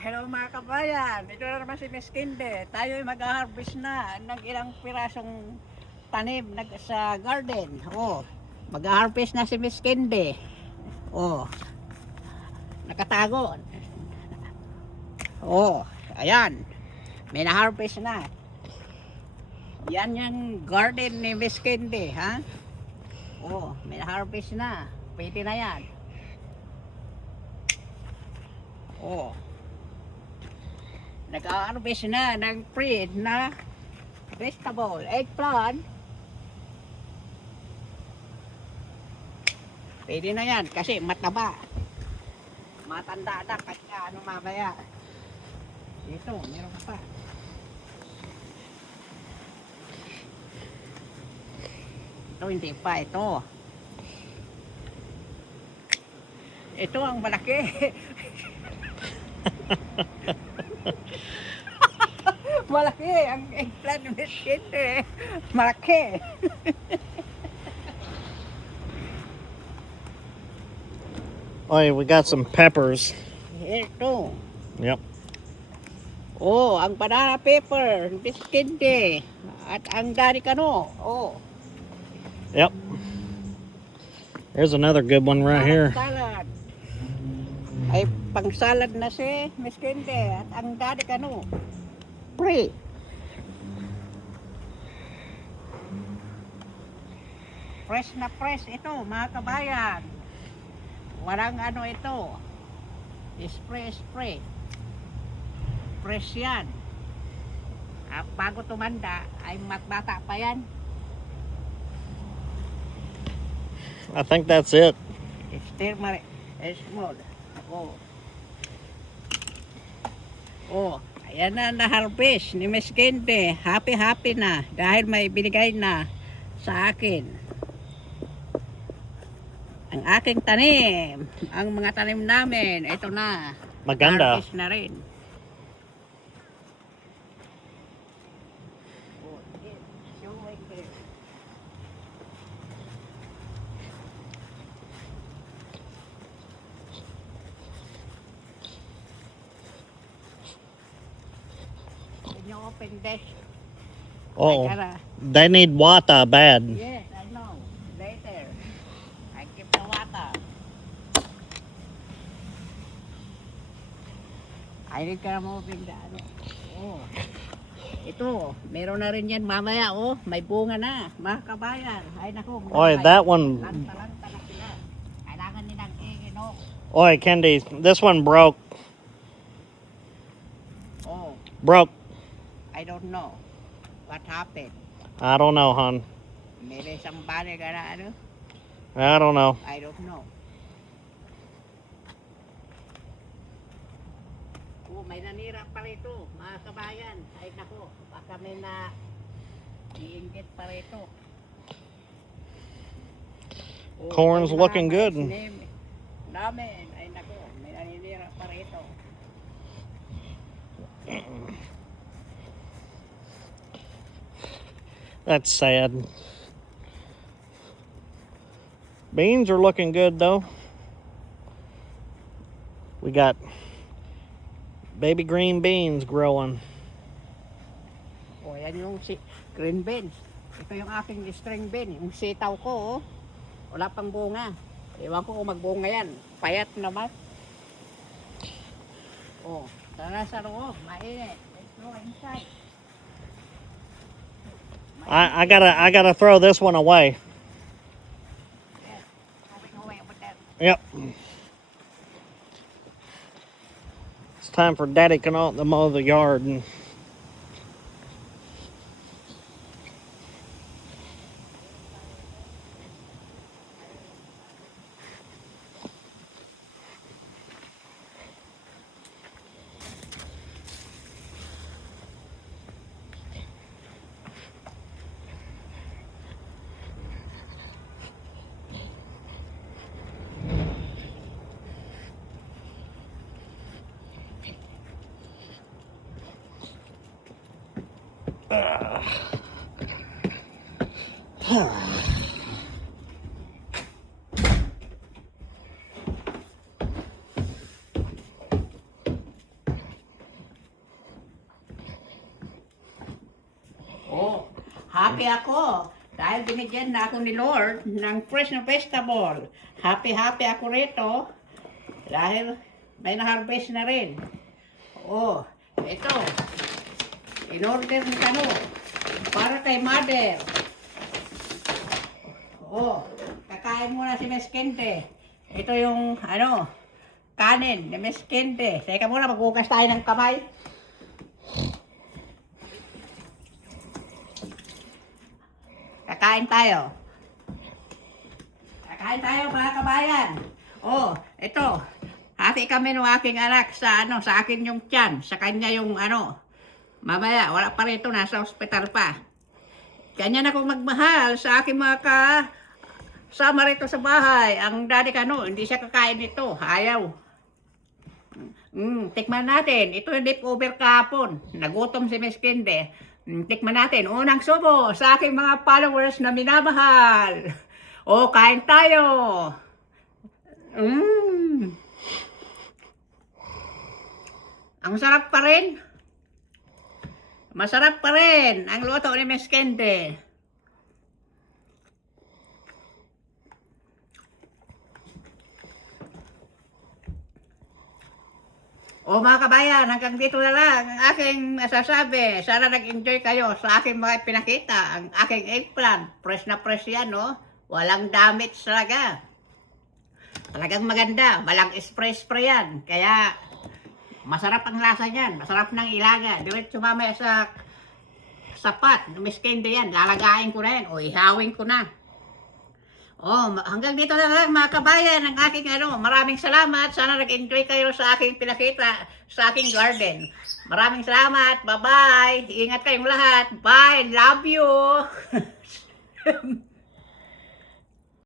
Hello mga kabayan, ito na naman si Miss Kinde. Tayo ay mag-harvest na ng ilang pirasong tanim sa garden. Oh, mag-harvest na si Miss Kinde. Oh, nakatago. Oh, ayan. May na-harvest na. Yan yung garden ni Miss Kinde, ha? Oh, may na-harvest na. Pwede na yan. Oh. Nag-harvest na ng breed na vegetable, eggplant. Pwede na yan kasi mataba. Matanda na kahit ano mamaya. Ito, meron pa. Ito hindi pa, ito. Ito ang malaki. Malaki ang eggplant ng biscuit eh. Malaki. Oh, we got some peppers. Ito. Yep. Oh, ang banana pepper, biscuit eh. At ang garikano. Oh. Yep. There's another good one right here. Salad. Ay pang salad na si Miss Kende at ang garikano. Pre. Fresh na fresh ito mga kabayan. Walang ano ito. Spray. Fresh yan. Bago tumanda ay matbata pa yan. I think that's it. Still small. Oh. Oh, ayan na na-harvest ni Miss Kende. Happy na dahil may binigay na sa akin. Ang aking tanim, ang mga tanim namin, ito na. Maganda. Harvest na rin. Oh, showing there. Can you open this? Oh, I gotta- they need water bad. Yes, I know. Later. I give the water. I need ka moving the ano. Oh. Ito, meron na rin yan mamaya. Oh, may bunga na. Mga kabayan. Ay naku. Oy, that one. Lanta-lanta na sila. Kailangan nilang i-ino. Oy, Candy, this one broke. Oh, Broke. I don't know. What happened? I don't know, hon. Maybe somebody got ano? I don't know. I don't know. Oh, may nanira pa rito, mga kabayan. Ay nako, baka may na iinggit pa rito. Oh, Corn's may looking mga good. Namin, ay nako, may nanira pa rito. That's sad. Beans are looking good though. We got baby green beans growing. Oh, yan yung green beans. Ito yung aking string bean, yung sitaw ko, oh. Wala pang bunga. Ewan ko kung magbunga yan. Payat naman. Oh, tara sa loob, mainit. Let's go inside. I gotta throw this one away. Yes, going away with that. Yep. It's time for Daddy Connaught to mow the yard. And happy ako. Dahil binigyan na ako ni Lord ng fresh na vegetable. Happy ako rito. Dahil may na-harvest na rin. Oh, ito. In-order ni Kano. Para kay mother. Oh, kakain muna si Miss Kende. Ito yung, kanin ni Miss Kende. Teka muna, maghugas tayo ng kamay. Kakain tayo. Kakain tayo mga kabayan. Oh, ito. Hati kami ng aking anak sa sa akin yung tiyan. Sa kanya yung mamaya, wala pa rito, nasa ospital pa. Ganyan ako magmahal sa aking mga sama rito sa bahay. Ang daddy hindi siya kakain nito. Ayaw. Tikman natin. Ito yung leftover kahapon. Nagutom si Miss Kende. Tikman natin. Unang subo sa aking mga followers na minamahal. O, kain tayo. Ang sarap pa rin. Masarap pa rin ang luto ni Miss Kende. O mga kabayan, hanggang dito na lang ang aking masasabi. Sana nag-enjoy kayo sa aking mga pinakita. Ang aking eggplant, fresh na fresh yan, no? Walang damage talaga. Talagang maganda, walang spray-spray yan. Kaya masarap ang lasa niyan, masarap ng ilaga. Diretso mamaya sa sapat, Miss Kende yan, lalagain ko na yan, o ihawin ko na. Oh, hanggang dito na lang mga kabayan ang aking maraming salamat. Sana nag-enjoy kayo sa aking pinakita sa aking garden. Maraming salamat. Bye-bye. Ingat kayong lahat. Bye. Love you.